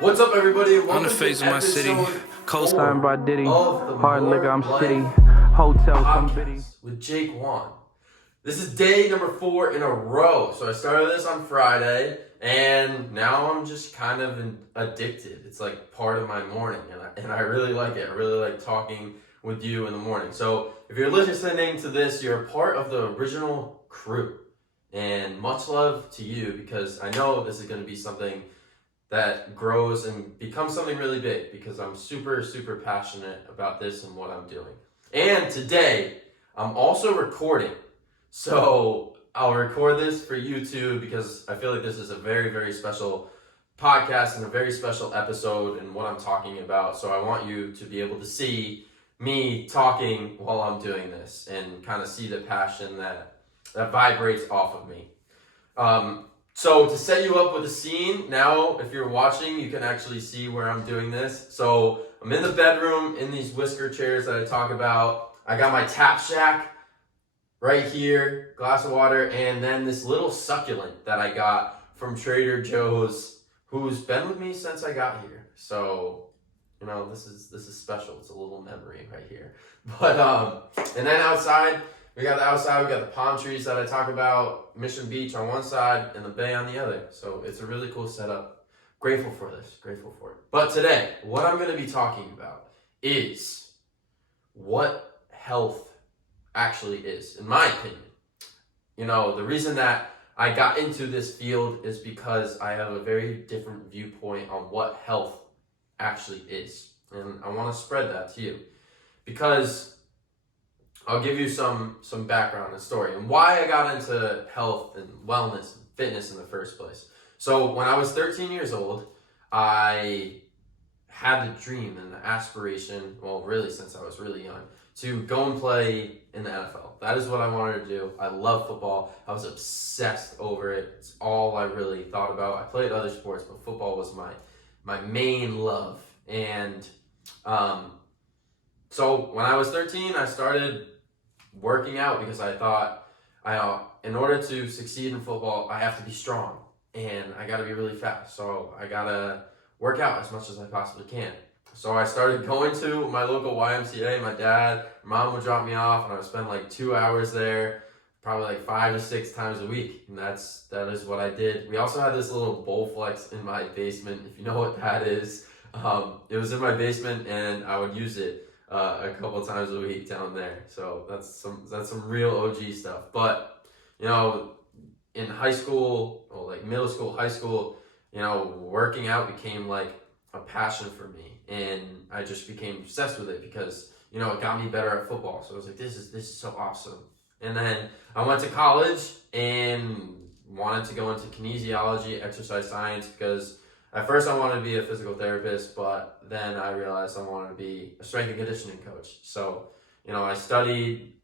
What's up, everybody? On Welcome the face to of my city, episode co-signed by Diddy. of the Hard More liquor, I'm Life shitty. Hotel, some podcast bitty. with Jake Whan. This is day number 4 in a row. So I started this on Friday, and now I'm just kind of addicted. It's like part of my morning, and I really like it. I really like talking with you in the morning. So if you're listening to this, you're a part of the original crew. And much love to you, because I know this is going to be something that grows and becomes something really big, because I'm super, super passionate about this and what I'm doing. And today, I'm also recording. So I'll record this for YouTube because I feel like this is a very, very special podcast and a very special episode and what I'm talking about. So I want you to be able to see me talking while I'm doing this and kind of see the passion that vibrates off of me. So to set you up with a scene, now if you're watching, you can actually see where I'm doing this. So I'm in the bedroom in these whisker chairs that I talk about. I got my tap shack right here, glass of water, and then this little succulent that I got from Trader Joe's, who's been with me since I got here. So, you know, this is special. It's a little memory right here. But and then outside, we got the palm trees that I talk about, Mission Beach on one side and the bay on the other. So it's a really cool setup. Grateful for this, grateful for it. But today, what I'm going to be talking about is what health actually is, in my opinion. You know, the reason that I got into this field is because I have a very different viewpoint on what health actually is. And I want to spread that to you, because I'll give you some background and story and why I got into health and wellness and fitness in the first place. So when I was 13 years old, I had the dream and the aspiration, well, really since I was really young, to go and play in the NFL. That is what I wanted to do. I love football. I was obsessed over it. It's all I really thought about. I played other sports, but football was my main love. And so when I was 13, I started working out because I thought, in order to succeed in football, I have to be strong and I got to be really fast. So I got to work out as much as I possibly can. So I started going to my local YMCA. My dad, mom would drop me off, and I would spend like 2 hours there, probably like 5 to 6 times a week. And that is what I did. We also had this little Bowflex in my basement, if you know what that is. It was in my basement, and I would use it a couple times a week down there. So that's some real OG stuff. But, you know, in high school, or like middle school, high school, you know, working out became like a passion for me. And I just became obsessed with it because, you know, it got me better at football. So I was like, this is so awesome. And then I went to college and wanted to go into kinesiology, exercise science, because at first I wanted to be a physical therapist, but then I realized I wanted to be a strength and conditioning coach. So, you know, I studied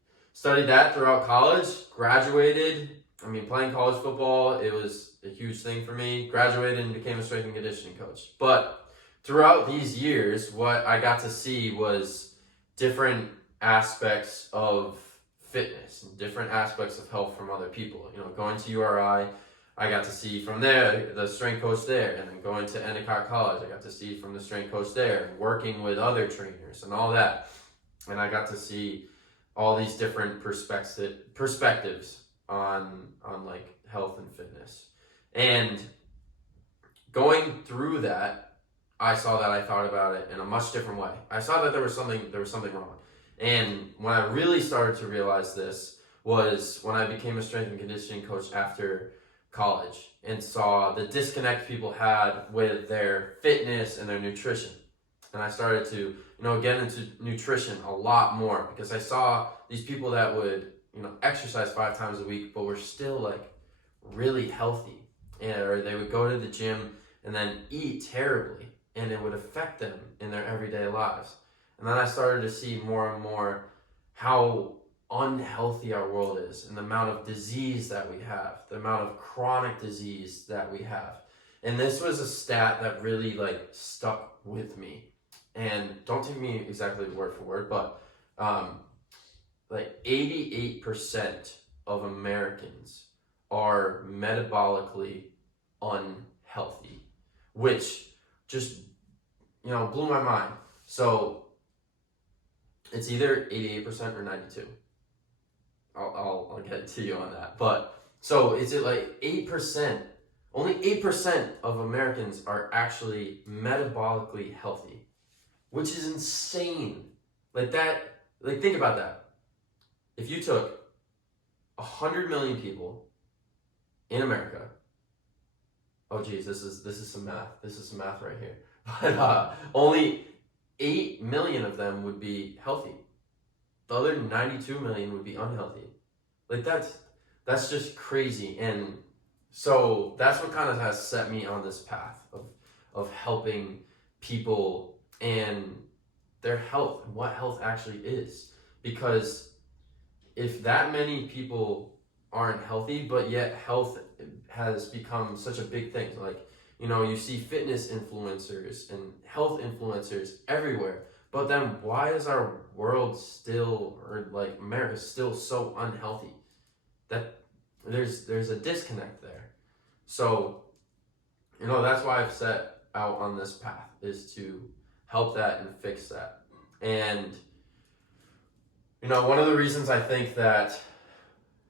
that throughout college, graduated. I mean, playing college football, it was a huge thing for me. Graduated and became a strength and conditioning coach. But throughout these years, what I got to see was different aspects of fitness and different aspects of health from other people. You know, going to URI, I got to see from there, the strength coach there, and then going to Endicott College, I got to see from the strength coach there, and working with other trainers and all that. And I got to see all these different perspectives on like health and fitness. And going through that, I saw that I thought about it in a much different way. I saw that there was something wrong. And when I really started to realize this was when I became a strength and conditioning coach after college and saw the disconnect people had with their fitness and their nutrition. And I started to, you know, get into nutrition a lot more, because I saw these people that would, you know, exercise 5 times a week, but were still like really healthy, or they would go to the gym and then eat terribly, and it would affect them in their everyday lives. And then I started to see more and more how unhealthy our world is, and the amount of disease that we have, the amount of chronic disease that we have. And this was a stat that really like stuck with me. And don't take me exactly word for word, but like 88% of Americans are metabolically unhealthy, which just, blew my mind. So it's either 88% or 92. I'll get to you on that. But so is it like 8%? Only 8% of Americans are actually metabolically healthy, which is insane. Like that, like think about that. If you took 100 million people in America, oh geez, this is some math. This is some math right here. But only 8 million of them would be healthy. The other 92 million would be unhealthy. Like that's just crazy. And so that's what kind of has set me on this path of helping people and their health and what health actually is. Because if that many people aren't healthy, but yet health has become such a big thing, like, you see fitness influencers and health influencers everywhere, but then why is our world still, or like America still so unhealthy? That there's a disconnect there. So, that's why I've set out on this path, is to help that and fix that. And one of the reasons I think that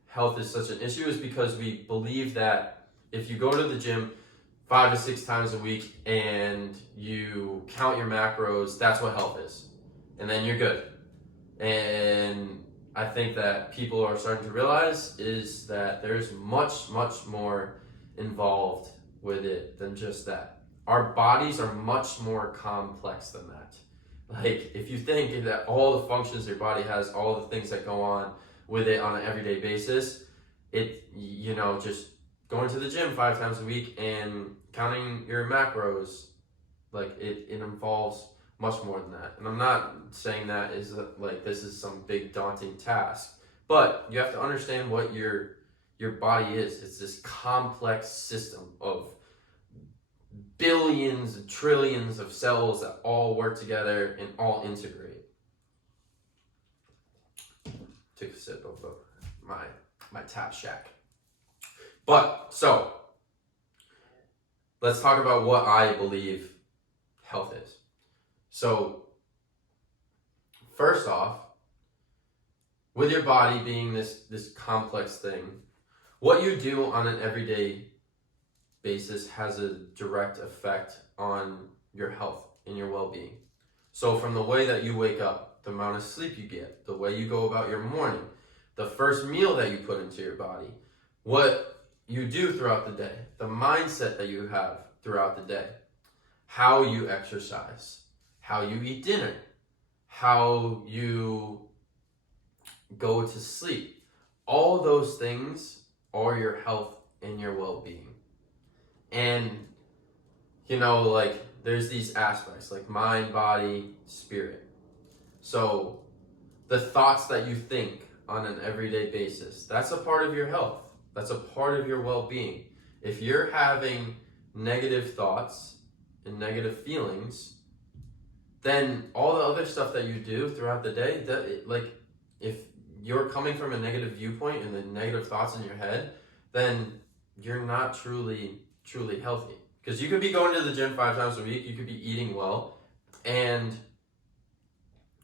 health is such an issue is because we believe that if you go to the gym 5 to 6 times a week and you count your macros, that's what health is. And then you're good. And I think that people are starting to realize is that there's much, much more involved with it than just that. Our bodies are much more complex than that. Like, if you think that all the functions your body has, all the things that go on with it on an everyday basis, just going to the gym 5 times a week and counting your macros, like it involves much more than that. And I'm not saying that is like this is some big daunting task, but you have to understand what your body is. It's this complex system of billions and trillions of cells that all work together and all integrate. Took a sip of my Tap Shack. But so let's talk about what I believe health is. So first off, with your body being this complex thing, what you do on an everyday basis has a direct effect on your health and your well-being. So from the way that you wake up, the amount of sleep you get, the way you go about your morning, the first meal that you put into your body, what you do throughout the day, the mindset that you have throughout the day, how you exercise, how you eat dinner, how you go to sleep. All those things are your health and your well-being. And, there's these aspects like mind, body, spirit. So the thoughts that you think on an everyday basis, that's a part of your health. That's a part of your well-being. If you're having negative thoughts and negative feelings, then all the other stuff that you do throughout the day, if you're coming from a negative viewpoint and the negative thoughts in your head, then you're not truly healthy. Because you could be going to the gym 5 times a week, you could be eating well, and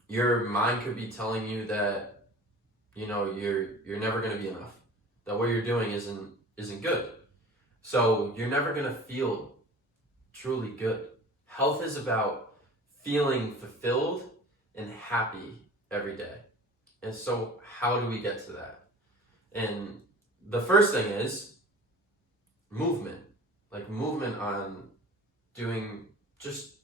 your mind could be telling you that, you're never going to be enough. That what you're doing isn't good. So you're never going to feel truly good. Health is about feeling fulfilled and happy every day. And so how do we get to that? And the first thing is movement. Like movement on doing just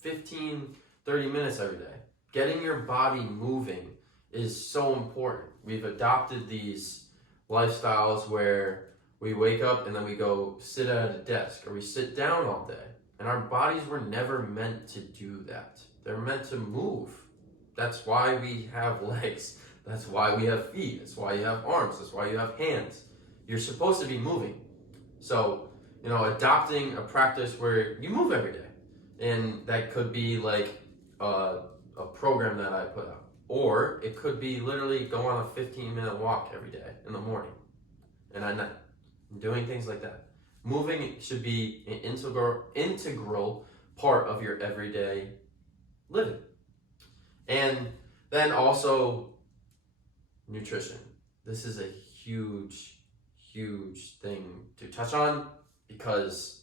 15, 30 minutes every day. Getting your body moving is so important. We've adopted these lifestyles where we wake up and then we go sit at a desk or we sit down all day. And our bodies were never meant to do that. They're meant to move. That's why we have legs. That's why we have feet. That's why you have arms. That's why you have hands. You're supposed to be moving. So, adopting a practice where you move every day. And that could be like a program that I put out. Or it could be literally go on a 15-minute walk every day in the morning and at night. Doing things like that. Moving should be an integral part of your everyday living. And then also nutrition. This is a huge, huge thing to touch on because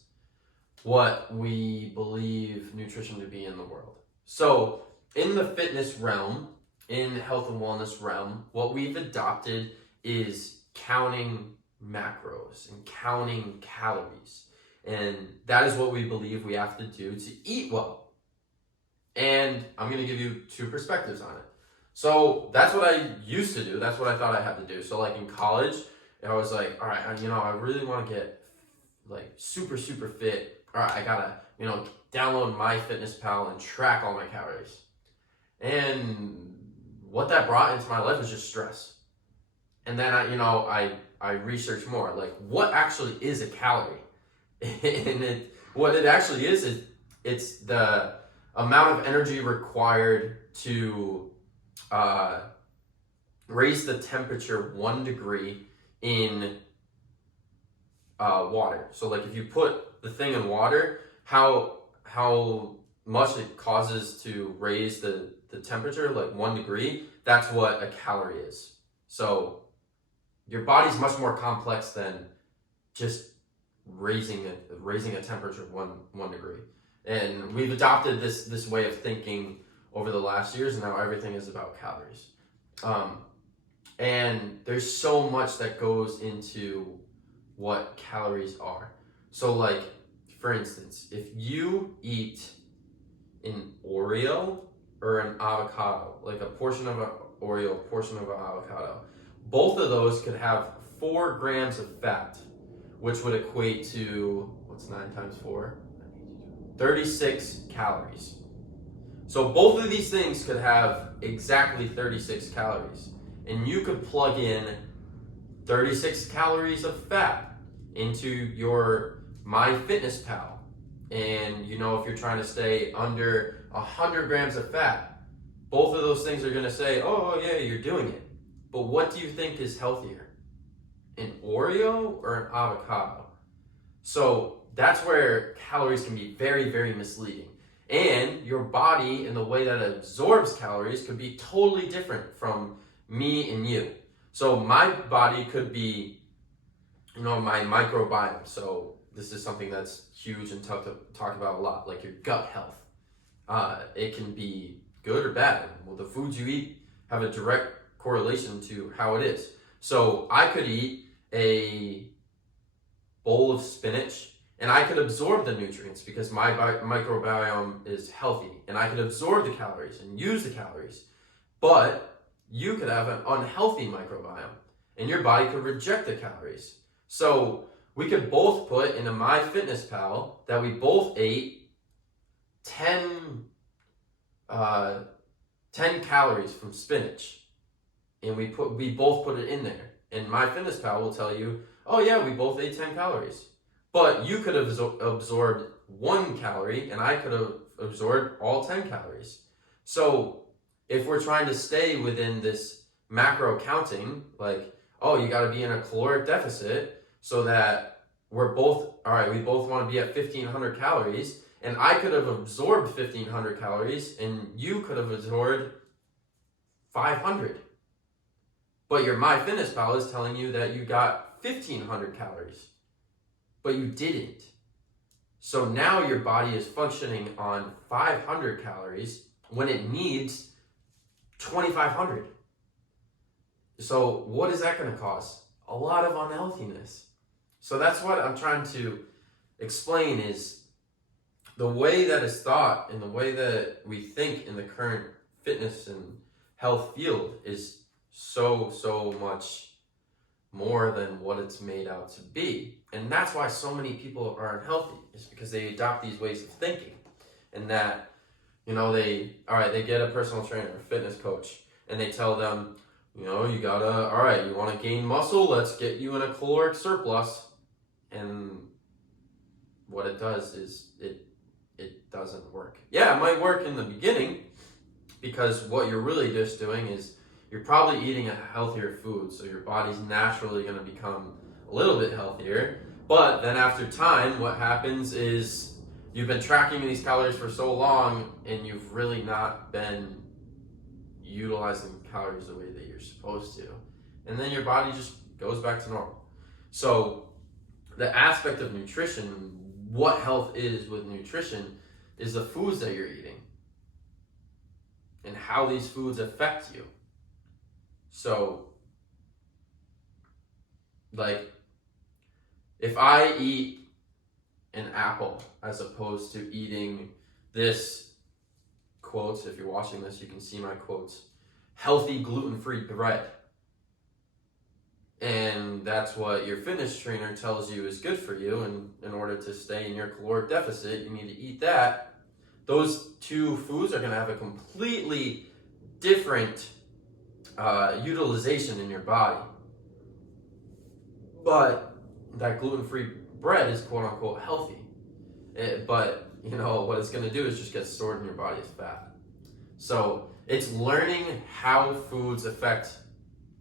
what we believe nutrition to be in the world. So in the fitness realm, in health and wellness realm, what we've adopted is counting macros and counting calories. And that is what we believe we have to do to eat well. And I'm going to give you two perspectives on it. So that's what I used to do. That's what I thought I had to do. So like in college, I was like, all right, I really want to get like super, super fit. All right, I gotta, download MyFitnessPal and track all my calories. And what that brought into my life was just stress. And then I researched more, like what actually is a calorie? And what it actually is it's the amount of energy required to raise the temperature 1 degree in water. So like if you put the thing in water, how much it causes to raise the temperature, like 1 degree, that's what a calorie is. So your body's much more complex than just raising a temperature 1 degree. And we've adopted this way of thinking over the last years, and now everything is about calories. And there's so much that goes into what calories are. So like, for instance, if you eat an Oreo or an avocado, like a portion of an Oreo, a portion of an avocado, both of those could have 4 grams of fat, which would equate to, what's 9 times 4? 36 calories. So both of these things could have exactly 36 calories. And you could plug in 36 calories of fat into your MyFitnessPal. And if you're trying to stay under 100 grams of fat, both of those things are going to say, oh yeah, you're doing it. But what do you think is healthier? An Oreo or an avocado? So that's where calories can be very, very misleading. And your body and the way that it absorbs calories could be totally different from me and you. So my body could be, my microbiome. So this is something that's huge and tough to talk about a lot, like your gut health. It can be good or bad. Well, the foods you eat have a direct correlation to how it is. So I could eat a bowl of spinach and I could absorb the nutrients because my microbiome is healthy and I could absorb the calories and use the calories. But you could have an unhealthy microbiome and your body could reject the calories. So we could both put in a MyFitnessPal that we both ate 10 calories from spinach, and we both put it in there. And MyFitnessPal will tell you, oh yeah, we both ate 10 calories. But you could have absorbed 1 calorie, and I could have absorbed all 10 calories. So if we're trying to stay within this macro counting, like, oh, you got to be in a caloric deficit so that we're both, all right, we both want to be at 1,500 calories, and I could have absorbed 1,500 calories, and you could have absorbed 500. But your MyFitnessPal is telling you that you got 1,500 calories, but you didn't. So now your body is functioning on 500 calories when it needs 2,500. So what is that going to cause? A lot of unhealthiness. So that's what I'm trying to explain is the way that it's thought and the way that we think in the current fitness and health field is so much more than what it's made out to be. And that's why so many people are unhealthy, is because they adopt these ways of thinking. And that, they get a personal trainer, a fitness coach, and they tell them, you want to gain muscle, let's get you in a caloric surplus. And what it does is it doesn't work. Yeah, it might work in the beginning, because what you're really just doing is you're probably eating a healthier food, so your body's naturally going to become a little bit healthier. But then after time, what happens is you've been tracking these calories for so long and you've really not been utilizing calories the way that you're supposed to. And then your body just goes back to normal. So the aspect of nutrition, what health is with nutrition, is the foods that you're eating and how these foods affect you. So, like, if I eat an apple as opposed to eating this, quotes, if you're watching this, you can see my quotes, healthy gluten-free bread. And that's what your fitness trainer tells you is good for you. And in order to stay in your caloric deficit, you need to eat that. Those two foods are going to have a completely different utilization in your body. But that gluten-free bread is quote unquote healthy. But you know what it's going to do is just get stored in your body as fat. So it's learning how foods affect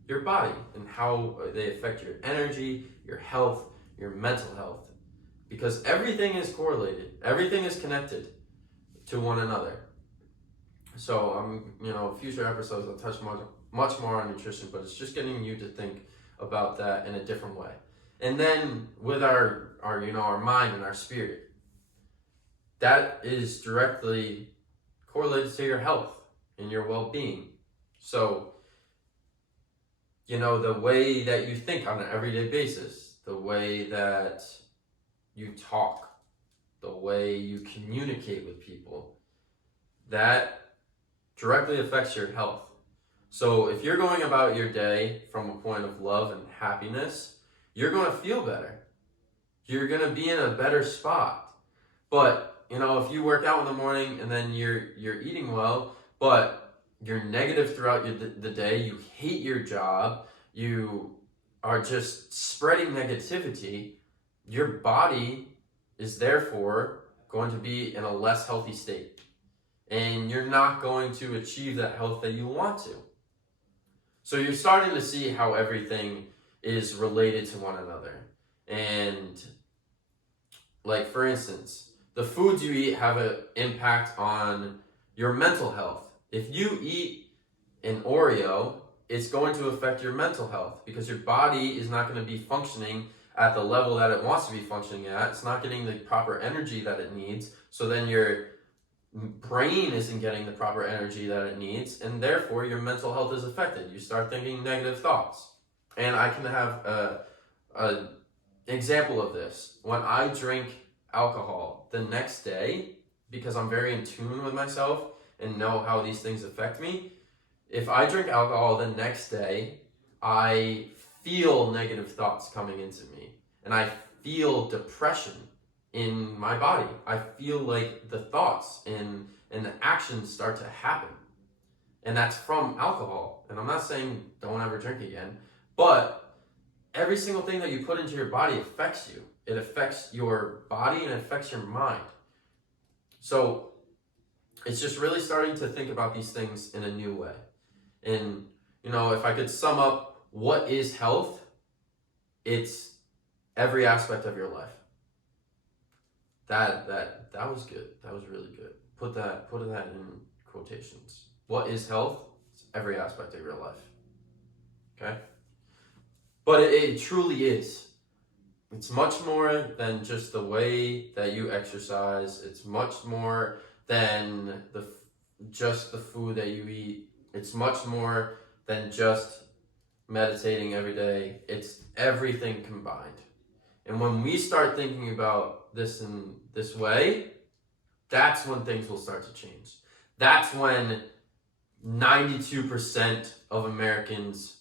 your body and how they affect your energy, your health, your mental health. Because everything is correlated. Everything is connected to one another. So future episodes I'll touch much more on nutrition, but it's just getting you to think about that in a different way. And then with our mind and our spirit, that is directly correlated to your health and your well-being. So, the way that you think on an everyday basis, the way that you talk, the way you communicate with people, that directly affects your health. So if you're going about your day from a point of love and happiness, you're going to feel better. You're going to be in a better spot. But, if you work out in the morning and then you're eating well, but you're negative throughout the day, you hate your job, you are just spreading negativity, your body is therefore going to be in a less healthy state. And you're not going to achieve that health that you want to. So you're starting to see how everything is related to one another. And like, for instance, the foods you eat have an impact on your mental health. If you eat an Oreo, it's going to affect your mental health because your body is not going to be functioning at the level that it wants to be functioning at. It's not getting the proper energy that it needs. So then your brain isn't getting the proper energy that it needs, and therefore your mental health is affected. You start thinking negative thoughts. And I can have an example of this. When I drink alcohol the next day, because I'm very in tune with myself and know how these things affect me, if I drink alcohol the next day, I feel negative thoughts coming into me, and I feel depression in my body. I feel like the thoughts and the actions start to happen. And that's from alcohol. And I'm not saying don't ever drink again, but every single thing that you put into your body affects you. It affects your body and it affects your mind. So it's just really starting to think about these things in a new way. And, if I could sum up what is health, it's every aspect of your life. That was good. That was really good. Put that in quotations. What is health? It's every aspect of your life. Okay? But it truly is. It's much more than just the way that you exercise. It's much more than just the food that you eat. It's much more than just meditating every day. It's everything combined. And when we start thinking about this in this way, that's when things will start to change. That's when 92% of Americans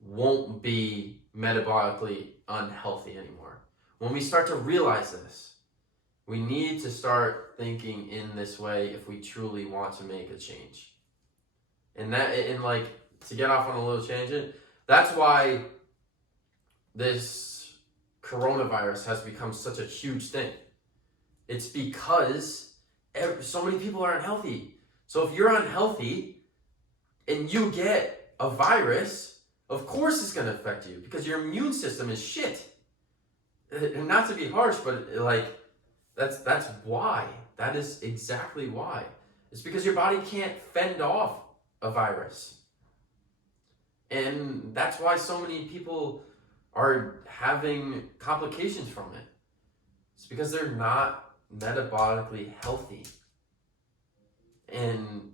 won't be metabolically unhealthy anymore. When we start to realize this, we need to start thinking in this way if we truly want to make a change. And to get off on a little tangent, that's why this coronavirus has become such a huge thing. It's because so many people are unhealthy. So if you're unhealthy and you get a virus, of course it's going to affect you because your immune system is shit. And not to be harsh, but That's why. That is exactly why. It's because your body can't fend off a virus. And that's why so many people are having complications from it. It's because they're not metabolically healthy. And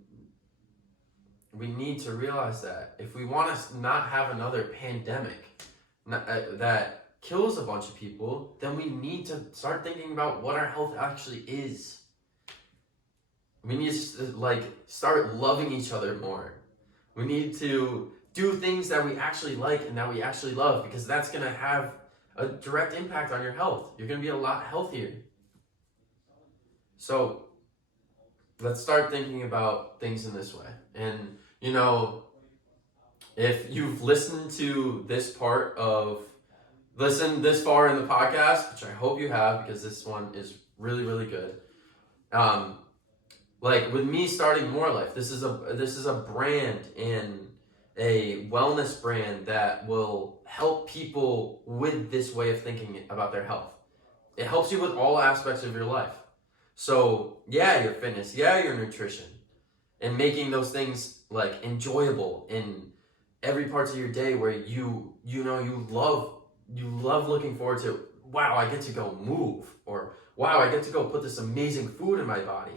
we need to realize that if we want to not have another pandemic that kills a bunch of people, then we need to start thinking about what our health actually is. We need to start loving each other more. We need to do things that we actually like and that we actually love, because that's going to have a direct impact on your health. You're going to be a lot healthier. So let's start thinking about things in this way. And, if you've listened this far in the podcast, which I hope you have, because this one is really, really good. With me starting More Life, this is a brand and a wellness brand that will help people with this way of thinking about their health. It helps you with all aspects of your life. So yeah, your fitness, yeah, your nutrition, and making those things enjoyable in every parts of your day, where you love looking forward to, wow, I get to go move, or wow, I get to go put this amazing food in my body.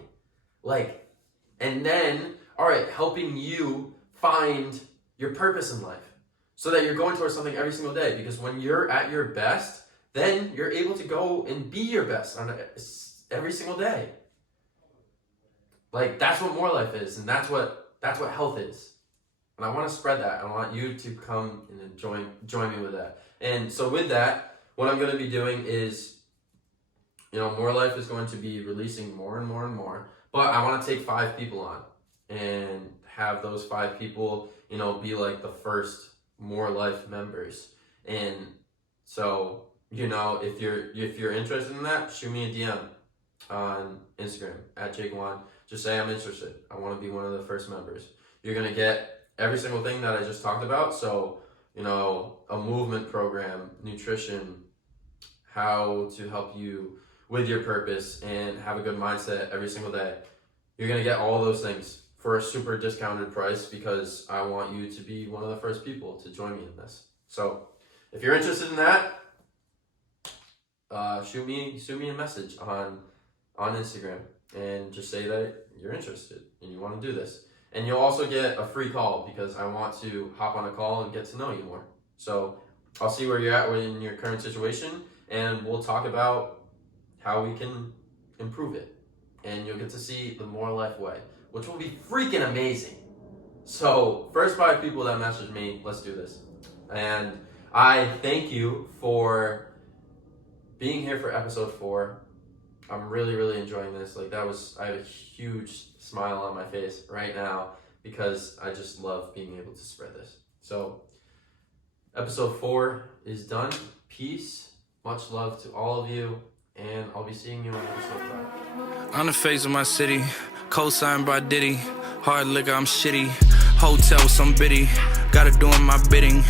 And then, all right, helping you find your purpose in life, so that you're going towards something every single day. Because when you're at your best, then you're able to go and be your best on every single day. That's what More Life is, and that's what health is. And I want to spread that. I want you to come and join me with that. And so with that, what I'm going to be doing is, More Life is going to be releasing more and more and more. But I want to take 5 people on and have those 5 people, be the first More Life members. And so, if you're interested in that, shoot me a DM on Instagram at Whan. Just say I'm interested. I want to be one of the first members. You're going to get every single thing that I just talked about. So, a movement program, nutrition, how to help you with your purpose and have a good mindset every single day. You're going to get all those things for a super discounted price, because I want you to be one of the first people to join me in this. So if you're interested in that, shoot me a message on Instagram and just say that you're interested and you want to do this. And you'll also get a free call, because I want to hop on a call and get to know you more. So I'll see where you're at in your current situation, and we'll talk about how we can improve it. And you'll get to see the More Life way, which will be freaking amazing. So first 5 people that message me, let's do this. And I thank you for being here for episode 4. I'm really, really enjoying this. I have a huge smile on my face right now, because I just love being able to spread this. So episode 4 is done. Peace. Much love to all of you. And I'll be seeing you on episode 5. On the face of my city, co-signed by Diddy. Hard liquor, I'm shitty. Hotels, I'm bitty. Gotta doing my bidding.